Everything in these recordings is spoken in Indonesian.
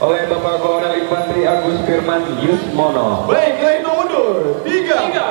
oleh Bapak Kolonel Infanteri Agus Firman Yusmono. Baik, Leno mundur. 3, 2, 1, go!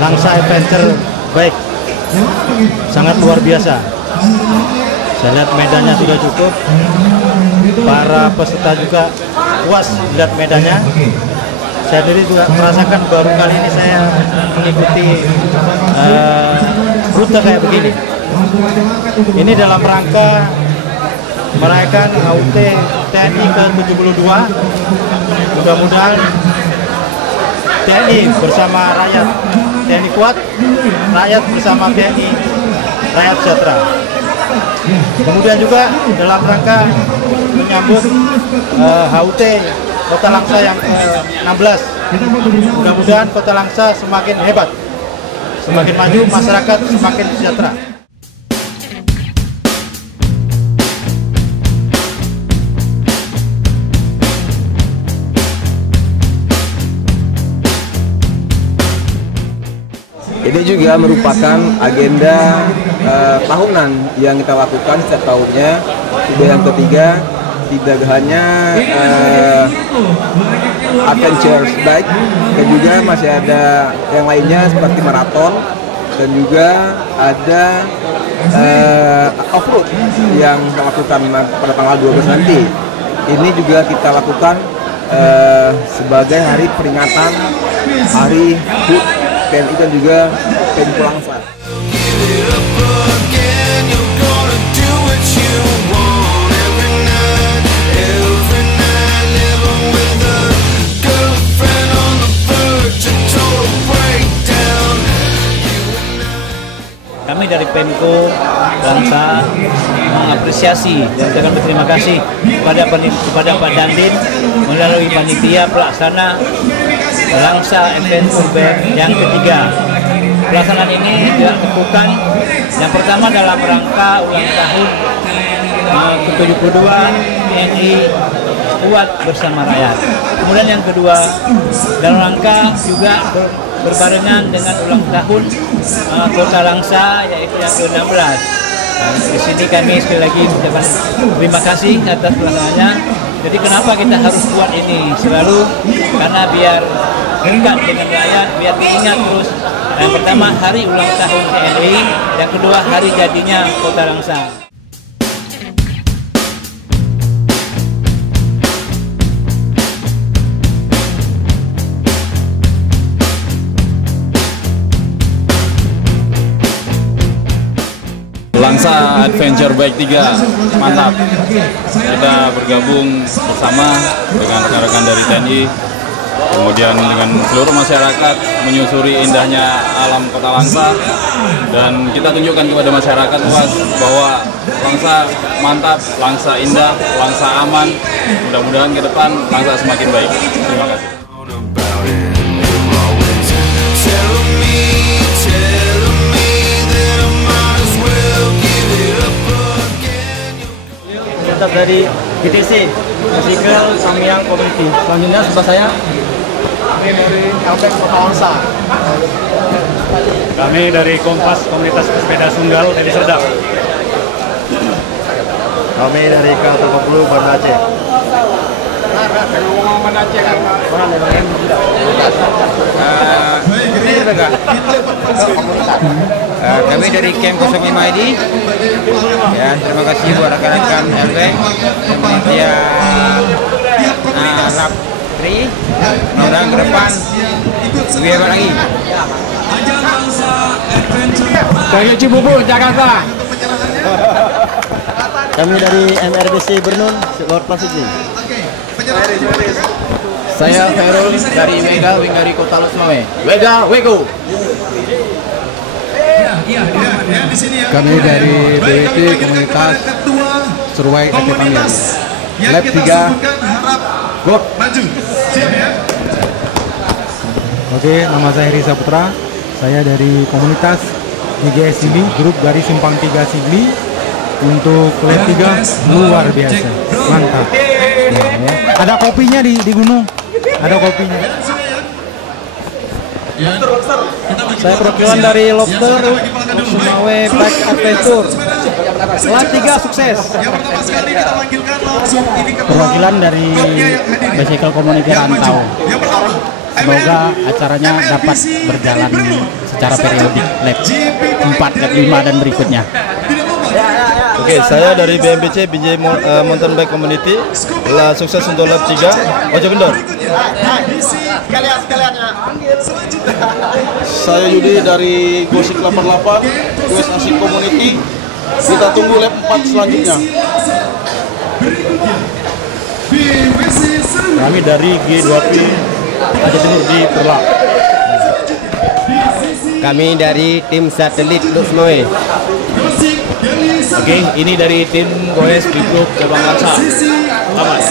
Langsa Adventure Bike sangat luar biasa. Saya lihat medannya sudah cukup, para peserta juga puas lihat medannya. Saya sendiri juga merasakan baru kali ini saya mengikuti rute kayak begini. Ini dalam rangka merayakan HUT TNI ke-72. Mudah-mudahan TNI bersama rakyat, TNI kuat, rakyat bersama TNI, rakyat sejahtera. Kemudian juga dalam rangka menyambut HUT Kota Langsa yang ke-16. Mudah-mudahan Kota Langsa semakin hebat, semakin maju, masyarakat semakin sejahtera. Ini juga merupakan agenda tahunan yang kita lakukan setiap tahunnya. Sudah yang ketiga, tidak hanya adventure bike, dan juga masih ada yang lainnya seperti maraton, dan juga ada off-road yang kita lakukan pada tanggal 12 nanti. Ini juga kita lakukan sebagai hari peringatan Hari HUT TNI dan juga TNI Langsa. Kami dari Pemko Langsa mengapresiasi dan akan berterima kasih kepada Pak Dandin melalui panitia pelaksana Langsa Adventure Bike yang ketiga. Pelaksanaan ini dilakukan yang pertama dalam rangka ulang tahun ke-72 TNI kuat bersama rakyat. Kemudian yang kedua dalam rangka juga berbarengan dengan ulang tahun Kota Langsa yaitu yang ke-16. Di sini kami sekali lagi mengucapkan terima kasih atas pelaksanaannya. Jadi kenapa kita harus buat ini selalu? Karena biar dekat dengan rakyat, biar diingat terus. Yang pertama hari ulang tahun TNI, yang kedua hari jadinya Kota Langsa. Langsa Adventure Bike 3, mantap. Kita bergabung bersama dengan rekan-rekan dari TNI, kemudian dengan seluruh masyarakat menyusuri indahnya alam Kota Langsa, dan kita tunjukkan kepada masyarakat luas bahwa Langsa mantap, Langsa indah, Langsa aman. Mudah-mudahan ke depan Langsa semakin baik. Terima kasih. Dari GTC Bicycle Samyang Community. Selanjutnya sebelah saya Ini dari LPM Kota Langsa. Kami dari Kompas Komunitas Pesepeda Sunggal Deli Serdang. Kami dari K30 Banda Aceh. Kami dari Camp 05 ID. Ya, terima kasih buat rekan-rekan LP, panitia Lab 3. Mudah-mudahan ke depan lebih hebat lagi. Dari Cibubur, Jakarta. Kami dari MRBC Bernun, World Pasifik. Saya Ferul dari Wega, dari Kota Losmawe. Wega, Wego. Kami dari BWT Komunitas Surway Aceh Pamir. Lab 3 GOT. Oke, nama saya Risa Putra. Saya dari komunitas GGS Sigli, grup dari Simpang 3 Sigli. Untuk lab 3 luar biasa, mantap. Ya. Ada kopinya di gunung, ada kopinya. Saya perwakilan dari Lobster Sumawe Bike Adventure. Lab 3 sukses. Perwakilan dari Bicycle Community Rantau. Semoga acaranya dapat berjalan secara periodik, lab 4, lab 5 dan berikutnya. Oke, saya dari BMBC Binjai Mountain Bike Community. Sukses untuk lap 3. Ojo kendor. Saya Yudi dari Gosik 88 West Asik Community. Kita tunggu lap 4 selanjutnya. Kami dari G2P Aceh Timur di Perla. Kami dari tim satelit Luxmoe. Oke, ini dari tim Goes di grup cabang Langsa. Selamat.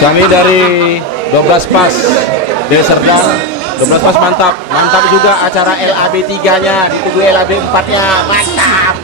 Kami dari 12 Pas dari Serdang. 12 Pas mantap. Mantap juga acara LAB 3-nya. Ditunggu LAB 4-nya. Mantap.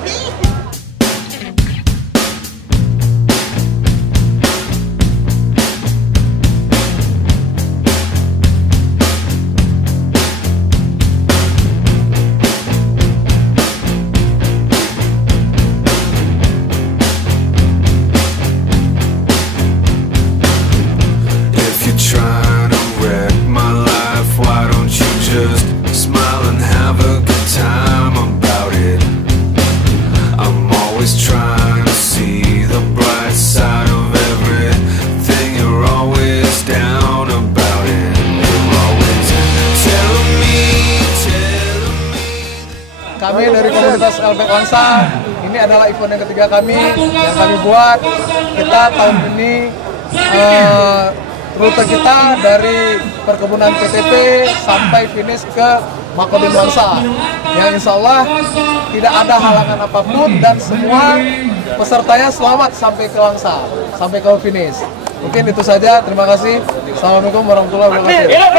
Kami dari komunitas LBK Langsa, ini adalah event yang ketiga kami yang kami buat. Kita tahun ini rute kita dari perkebunan PTP sampai finish ke Makodim Langsa, yang insya Allah tidak ada halangan apapun dan semua pesertanya selamat sampai ke Langsa, sampai ke finish. Mungkin itu saja, terima kasih. Assalamualaikum warahmatullahi wabarakatuh.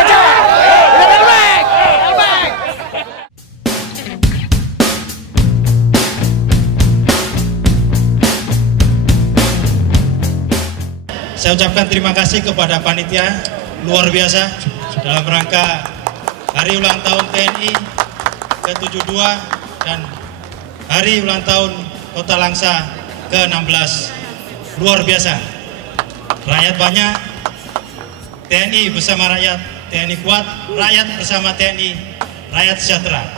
Saya ucapkan terima kasih kepada panitia luar biasa dalam rangka Hari Ulang Tahun TNI ke-72 dan Hari Ulang Tahun Kota Langsa ke-16. Luar biasa. Rakyat banyak, TNI bersama rakyat, TNI kuat, rakyat bersama TNI, rakyat sejahtera.